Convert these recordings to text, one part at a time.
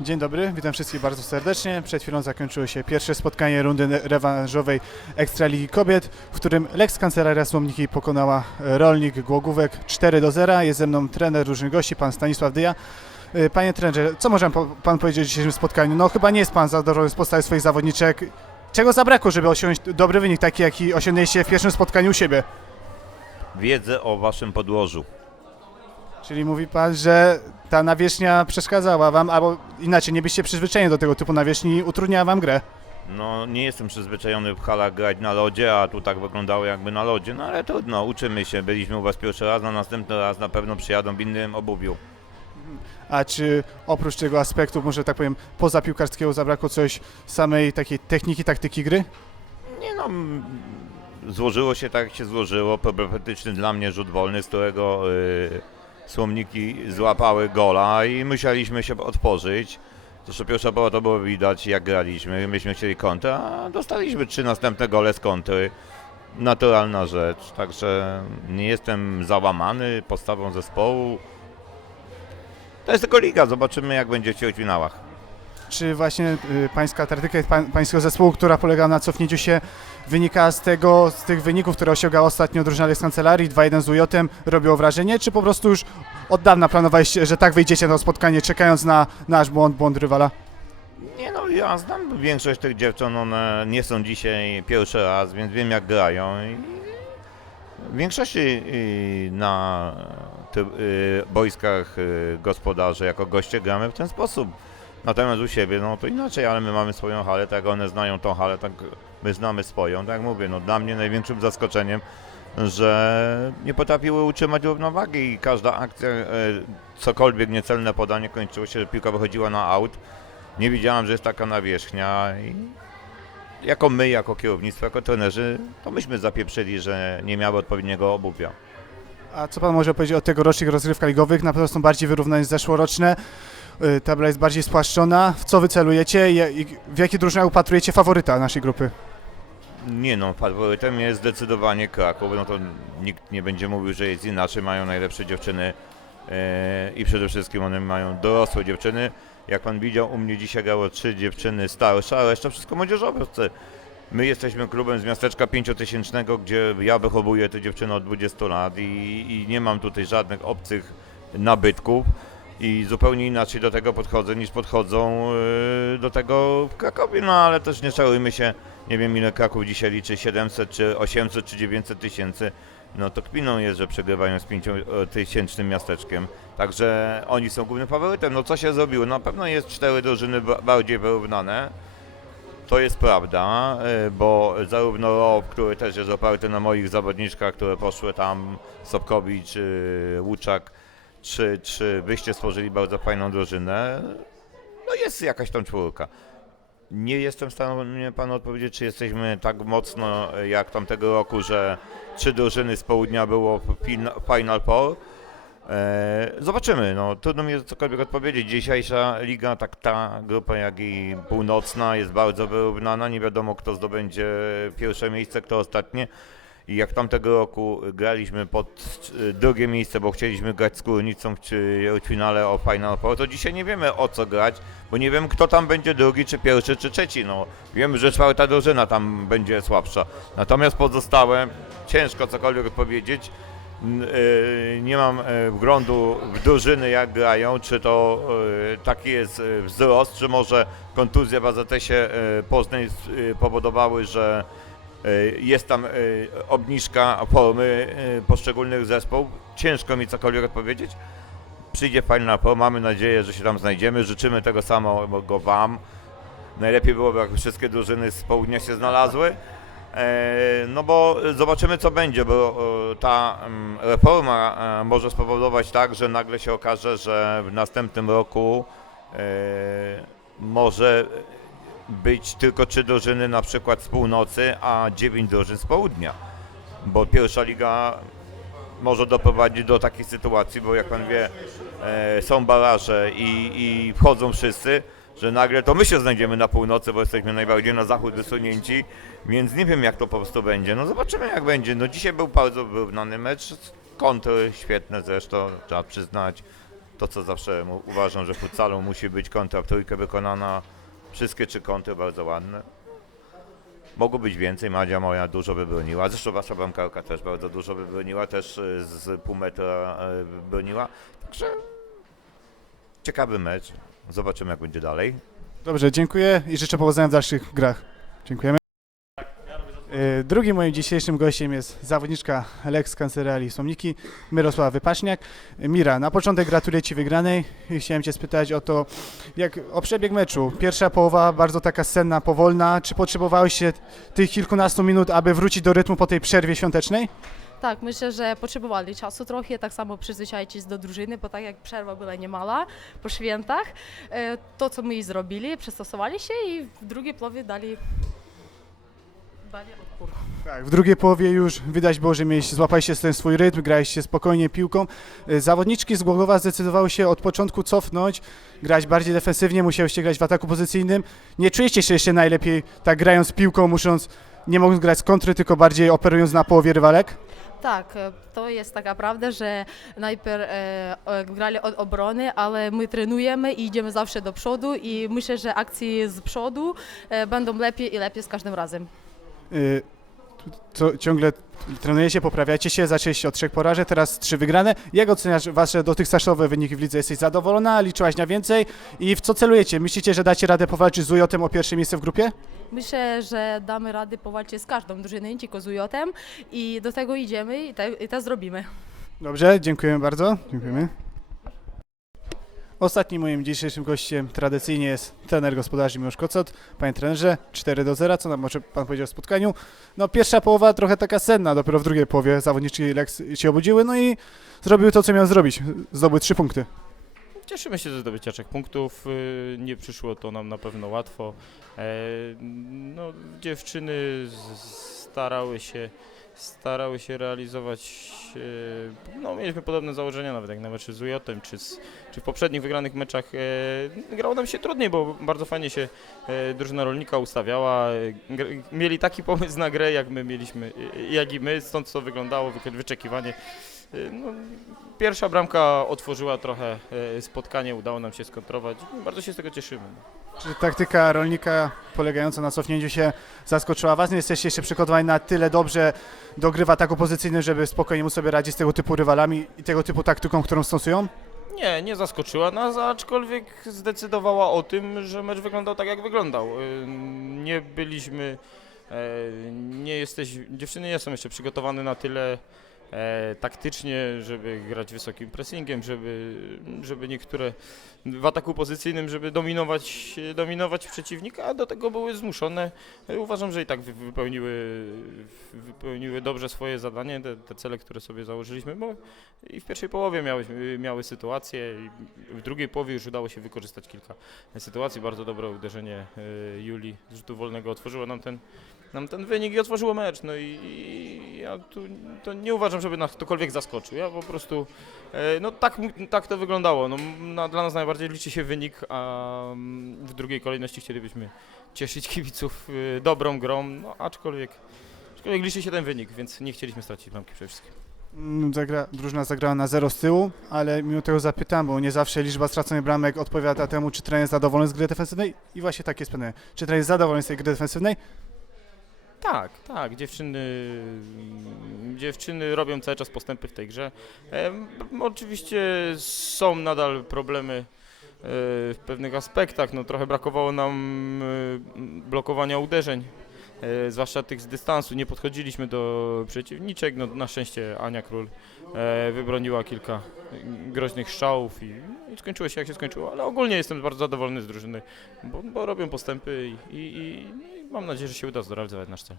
Dzień dobry, witam wszystkich bardzo serdecznie. Przed chwilą zakończyło się pierwsze spotkanie rundy rewanżowej Ekstraligi Kobiet, w którym Lex Kancelaria Słomniki pokonała Rolnik Głogówek 4 do 0. Jest ze mną trener różnych gości, pan Stanisław Dyja. E, Panie trenerze, co może pan powiedzieć o dzisiejszym spotkaniu? No chyba nie jest pan zadowolony z postawy swoich zawodniczek. Czego zabrakło, żeby osiągnąć dobry wynik, taki jaki osiągnęliście w pierwszym spotkaniu u siebie? wiedzę o waszym podłożu. Czyli mówi pan, że ta nawierzchnia przeszkadzała wam, albo inaczej, nie byście przyzwyczajeni do tego typu nawierzchni i utrudniała wam grę. No, nie jestem przyzwyczajony w halach grać na lodzie, a tu tak wyglądało jakby na lodzie. No ale trudno, uczymy się. Byliśmy u was pierwszy raz, na następny raz na pewno przyjadą w innym obuwiu. A czy oprócz tego aspektu, może tak powiem, poza piłkarskiego zabrakło coś samej takiej techniki, taktyki gry? Nie no, złożyło się tak jak się złożyło. Problematyczny dla mnie rzut wolny, z którego y, słomniki złapały gola i musieliśmy się otworzyć. Zresztą pierwsza połowa to było widać jak graliśmy. Myśmy chcieli kontrę, a dostaliśmy trzy następne gole z kontry. Naturalna rzecz, także nie jestem załamany postawą zespołu. To jest tylko liga, zobaczymy jak będzie w ćwierćfinałach. Czy właśnie y, pańska taktyka pań, pańskiego zespołu, która polega na cofnięciu się, wynika z tego, z tych wyników, które osiągała ostatnio drużyna z kancelarii, 2-1 z UJ, robiło wrażenie, czy po prostu już od dawna planowaliście, że tak wyjdziecie na spotkanie, czekając na nasz błąd, błąd rywala? Nie no, ja znam większość tych dziewcząt, one nie są dzisiaj pierwszy raz, więc wiem jak grają. W większości na y, boiskach y, gospodarzy jako goście gramy w ten sposób. Natomiast u siebie, no to inaczej, ale my mamy swoją halę, tak one znają tą halę, tak my znamy swoją. Tak jak mówię, no dla mnie największym zaskoczeniem, że nie potrafiły utrzymać równowagi i każda akcja, e, cokolwiek niecelne podanie kończyło się, że piłka wychodziła na aut. Nie widziałam, że jest taka nawierzchnia i jako my, jako kierownictwo, jako trenerzy, to myśmy zapieprzyli, że nie miały odpowiedniego obuwia. A co pan może powiedzieć o tegorocznych rozgrywkach ligowych? Na pewno są bardziej wyrównane niż zeszłoroczne. Y, Tabela jest bardziej spłaszczona. W co wy celujecie i w jakie drużyny upatrujecie faworyta naszej grupy? Nie no, faworytem jest zdecydowanie Kraków, no to nikt nie będzie mówił, że jest inaczej, mają najlepsze dziewczyny e, i przede wszystkim one mają dorosłe dziewczyny. Jak pan widział, u mnie dzisiaj grało trzy dziewczyny starsze, a reszta wszystko młodzieżowce. My jesteśmy klubem z miasteczka pięciotysięcznego, gdzie ja wychowuję te dziewczyny od 20 lat i, i nie mam tutaj żadnych obcych nabytków i zupełnie inaczej do tego podchodzę niż podchodzą e, do tego w Krakowie, no ale też nie czarujmy się, nie wiem ile Kraków dzisiaj liczy, 700 czy 800 czy 900 tysięcy, no to kpiną jest, że przegrywają z 5-tysięcznym miasteczkiem. Także oni są głównym faworytem. No co się zrobiło? Na pewno jest cztery drużyny ba- bardziej wyrównane. To jest prawda, y, bo zarówno ROW, który też jest oparty na moich zawodniczkach, które poszły tam, Sobkowicz, y, Łuczak, czy, czy wyście stworzyli bardzo fajną drużynę, no jest jakaś tam czwórka. Nie jestem w stanie panu odpowiedzieć, czy jesteśmy tak mocno jak tamtego roku, że trzy drużyny z południa było w fin- Final Four. E, zobaczymy, no trudno mi cokolwiek odpowiedzieć. Dzisiejsza liga, tak ta grupa jak i północna jest bardzo wyrównana. Nie wiadomo kto zdobędzie pierwsze miejsce, kto ostatnie. I jak tamtego roku graliśmy pod e, drugie miejsce, bo chcieliśmy grać z Górnicą w finale o Final Four, to dzisiaj nie wiemy o co grać, bo nie wiem kto tam będzie drugi, czy pierwszy, czy trzeci. No, wiemy, że czwarta drużyna tam będzie słabsza. Natomiast pozostałe, ciężko cokolwiek odpowiedzieć. N- e, Nie mam e, wglądu w drużyny jak grają, czy to taki jest wzrost, czy może kontuzje w AZS-ie Poznań powodowały, że jest tam e, obniżka formy e, poszczególnych zespołów. Ciężko mi cokolwiek odpowiedzieć. Przyjdzie Final Four, mamy nadzieję, że się tam znajdziemy. Życzymy tego samego Wam. Najlepiej byłoby, jak wszystkie drużyny z południa się znalazły. E, No bo zobaczymy, co będzie, bo e, ta mm, reforma e, może spowodować tak, że nagle się okaże, że w następnym roku e, może być tylko trzy drużyny na przykład z północy, a dziewięć drużyn z południa. Bo pierwsza liga może doprowadzić do takiej sytuacji, bo jak pan wie, e, są baraże i, i wchodzą wszyscy, że nagle to my się znajdziemy na północy, bo jesteśmy najbardziej na zachód wysunięci, więc nie wiem jak to po prostu będzie. No zobaczymy jak będzie. No dzisiaj był bardzo wyrównany mecz, kontry świetne zresztą, trzeba przyznać. to co zawsze uważam, że w futsalu musi być kontra trójkę wykonana. Wszystkie trzy kąty bardzo ładne. Mogło być więcej, Madzia moja dużo by broniła, zresztą wasza bramkarka też bardzo dużo by broniła, też y, z pół metra y, broniła. Także ciekawy mecz, zobaczymy jak będzie dalej. Dobrze, dziękuję i życzę powodzenia w dalszych grach. Dziękujemy. E, Drugim moim dzisiejszym gościem jest zawodniczka Lex Kancerali Słomniki, Mirosława Wypaczniak. E, Mira, na początek gratuluję Ci wygranej i chciałem Cię spytać o to, jak o przebieg meczu. Pierwsza połowa bardzo taka senna, powolna. Czy potrzebowałeś się tych kilkunastu minut, aby wrócić do rytmu po tej przerwie świątecznej? Tak, myślę, że potrzebowali czasu trochę, tak samo przyzwyczaić się do drużyny, bo tak jak przerwa była niemała po świętach, e, to co my zrobili, przystosowali się i w drugiej połowie dali. Tak, w drugiej połowie już widać było, że mieliście, złapaliście ten swój rytm, graliście spokojnie piłką. Y, Zawodniczki z Głogowa zdecydowały się od początku cofnąć, grać bardziej defensywnie, musiałyście grać w ataku pozycyjnym. Nie czujecie się jeszcze najlepiej tak grając piłką, musząc, nie mogąc grać z kontry, tylko bardziej operując na połowie rywalek? Tak, e, to jest taka prawda, że najpierw e, grali od obrony, ale my trenujemy i idziemy zawsze do przodu i myślę, że akcje z przodu e, będą lepiej i lepiej z każdym razem. Y, Co, ciągle trenujecie, poprawiacie się, zaczęliście od trzech porażek, teraz trzy wygrane. Jak oceniasz wasze dotychczasowe wyniki w lidze? Jesteś zadowolona? Liczyłaś na więcej? I w co celujecie? Myślicie, że dacie radę powalczyć z Ujotem o pierwsze miejsce w grupie? Myślę, że damy radę powalczyć z każdą drużyną, nie tylko z Ujotem i do tego idziemy i te, i to zrobimy. Dobrze, dziękujemy bardzo. Dziękujemy. Ostatnim moim dzisiejszym gościem tradycyjnie jest trener gospodarzy Miłosz Kocot. Panie trenerze, 4 do 0, co nam może pan powiedział o spotkaniu? No pierwsza połowa trochę taka senna, dopiero w drugiej połowie zawodniczki Lex się obudziły, no i zrobił to, co miał zrobić. Zdobył trzy punkty. Cieszymy się ze zdobycia trzech punktów. y, Nie przyszło to nam na pewno łatwo. E, No, dziewczyny starały się, starały się realizować. e, No, mieliśmy podobne założenia, nawet jak na meczu z Ujotem, czy, z, czy w poprzednich wygranych meczach. e, Grało nam się trudniej, bo bardzo fajnie się drużyna rolnika ustawiała. Mieli taki pomysł na grę, jak my mieliśmy, jak i my, stąd to wyglądało, wyczekiwanie. E, No, Pierwsza bramka otworzyła trochę e, spotkanie, udało nam się skontrować. Bardzo się z tego cieszymy. Czy taktyka rolnika polegająca na cofnięciu się zaskoczyła was? Nie jesteście jeszcze przygotowani na tyle dobrze do gry w ataku pozycyjnym, żeby spokojnie móc sobie radzić z tego typu rywalami i tego typu taktyką, którą stosują? Nie, nie zaskoczyła nas, aczkolwiek zdecydowała o tym, że mecz wyglądał tak, jak wyglądał. E, Nie byliśmy, e, nie jesteś, dziewczyny nie są jeszcze przygotowane na tyle e, taktycznie, żeby grać wysokim pressingiem, żeby, żeby niektóre w ataku pozycyjnym, żeby dominować, dominować przeciwnika, a do tego były zmuszone. E, Uważam, że i tak wy- wypełniły, wypełniły dobrze swoje zadanie, te, te cele, które sobie założyliśmy, bo i w pierwszej połowie miały sytuacje, i w drugiej połowie już udało się wykorzystać kilka sytuacji. Bardzo dobre uderzenie e, Julii z rzutu wolnego otworzyło nam ten, nam ten wynik i otworzyło mecz. No i, i ja tu to nie uważam, żeby nas ktokolwiek zaskoczył. Ja po prostu, e, no tak, tak to wyglądało. No, na, dla nas najbardziej liczy się wynik, a mm, w drugiej kolejności chcielibyśmy cieszyć kibiców e, dobrą grą, no aczkolwiek, aczkolwiek liczy się ten wynik, więc nie chcieliśmy stracić bramki przede wszystkim. Mm, Zagra, drużyna zagrała na zero z tyłu, ale mimo tego zapytam, bo nie zawsze liczba straconych bramek odpowiada temu, czy trener jest zadowolony z gry defensywnej i właśnie tak jest pytanie. Czy trener jest zadowolony z tej gry defensywnej? Tak, tak, dziewczyny, dziewczyny robią cały czas postępy w tej grze. Em, oczywiście są nadal problemy e, w pewnych aspektach, no trochę brakowało nam e, blokowania uderzeń, e, zwłaszcza tych z dystansu, nie podchodziliśmy do przeciwniczek, no na szczęście Ania Król e, wybroniła kilka groźnych strzałów i, i skończyło się jak się skończyło, ale ogólnie jestem bardzo zadowolony z drużyny, bo, bo robią postępy i, i, i mam nadzieję, że się uda zrealizować nasz cel.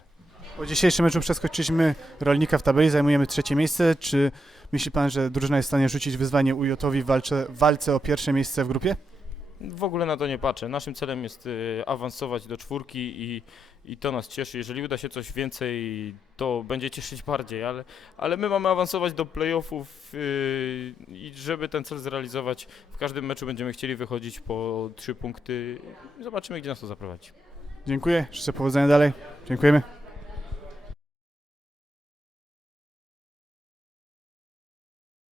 Po dzisiejszym meczu przeskoczyliśmy rolnika w tabeli, zajmujemy trzecie miejsce. Czy myśli pan, że drużyna jest w stanie rzucić wyzwanie Ujotowi w walce, w walce o pierwsze miejsce w grupie? W ogóle na to nie patrzę. Naszym celem jest y, awansować do czwórki i, i to nas cieszy. Jeżeli uda się coś więcej, to będzie cieszyć bardziej, ale, ale my mamy awansować do playoffów y, i żeby ten cel zrealizować, w każdym meczu będziemy chcieli wychodzić po trzy punkty. Zobaczymy, gdzie nas to zaprowadzi. Dziękuję, życzę powodzenia dalej. Dziękujemy.